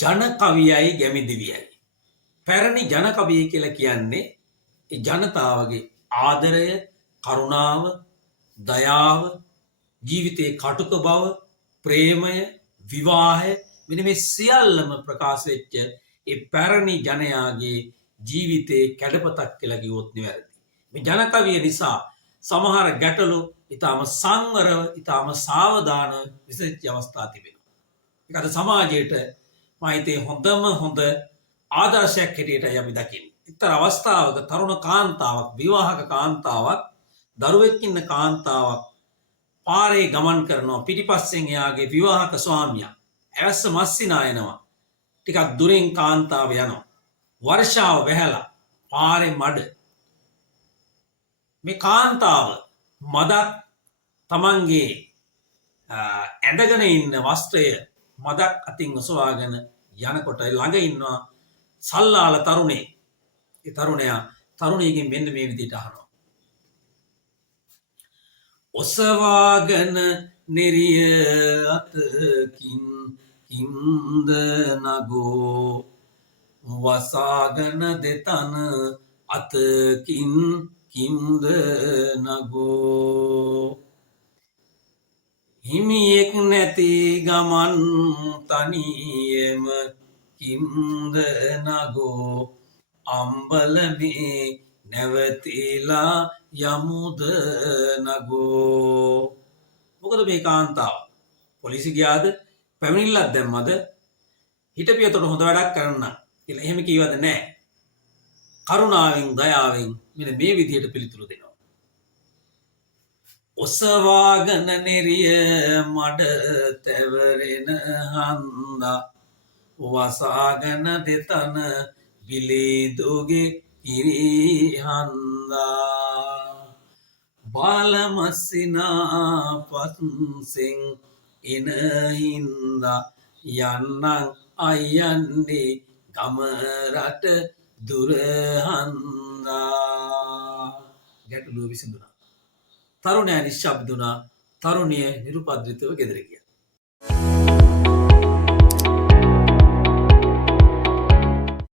ජන කවියයි ගැමි දෙවියයි. පැරණි ජන කවිය කියලා කියන්නේ ඒ ජනතාවගේ ආදරය, කරුණාව, දයාව, ජීවිතයේ කටුක බව, ප්‍රේමය, විවාහය මෙන්න මේ සියල්ලම ප්‍රකාශ වෙච්ච ඒ පැරණි ජනයාගේ ජීවිතයේ කැඩපතක් කියලා කිව්වොත් නිවැරදි. මේ ජන කවිය නිසා සමහර ගැටලු ඊටාම සංවරව, ඊටාම සාවධානව විසඳිච්ච අවස්ථා තිබෙනවා. ඒක අද සමාජයට මම හිතේ හොඳ ආදර්ශයක් හැටියටයි අපි දකින්නේ. එක්තරා අවස්ථාවක තරුණ කාන්තාවක්, විවාහක කාන්තාවක්, දරුවෙක් ඉන්න කාන්තාවක් පාරේ ගමන් කරනවා. පිටිපස්සෙන් එයාගේ විවාහක ස්වාමියා ඇවැස්ස මස්සිනා එනවා. ටිකක් දුරින් කාන්තාව යනවා. වර්ෂාව වැහැලා පාරේ මඩ. මේ කාන්තාව මදක් තමන්ගේ ඇඳගෙන ඉන්න වස්ත්‍රය මදක් අතින් ඔසවාගෙන යනකොට ළඟ ඉන්නවා සල්ලාල තරුණේ. ඒ තරුණයා තරුණියගෙන් මෙන්න මේ විදිහට අහනවා. ඔසවාගෙන නෙරිය අතකින් කිම්ද නගෝ, වසාගෙන දෙතන අතකින් කිම්ද නගෝ. හිමියෙක් නැති ගමන් තනියම කිම්ද නගෝ, අම්බලමේ නැවතිලා යමුද නගෝ. මොකද මේ කාන්තාව පොලිසි ගියාද, පැමිණිල්ලක් දැම්මද, හිටපියතොට හොඳ වැඩක් කරන්න කියලා එහෙම කීවද? නැහැ. කරුණාවෙන්, දයාවෙන් මෙන්න මේ විදිහට පිළිතුරු දෙනවා. ඔසවාගෙන නෙරිය මඩ තැවරෙන හන්දා, වසාගෙන දෙතන විලිදුගේ ඉරිහන්දා. බාලමස්සිනා පත්සෙන් එන හින්දා, යන්නන් අයන්නේ ගම රට දුරහන්දා. ගැටලුව විසඳුණා. තරුණයා නිශ්ශබ්ද වුණා. තරුණිය නිරුපද්‍රිතව ගෙදර ගියා.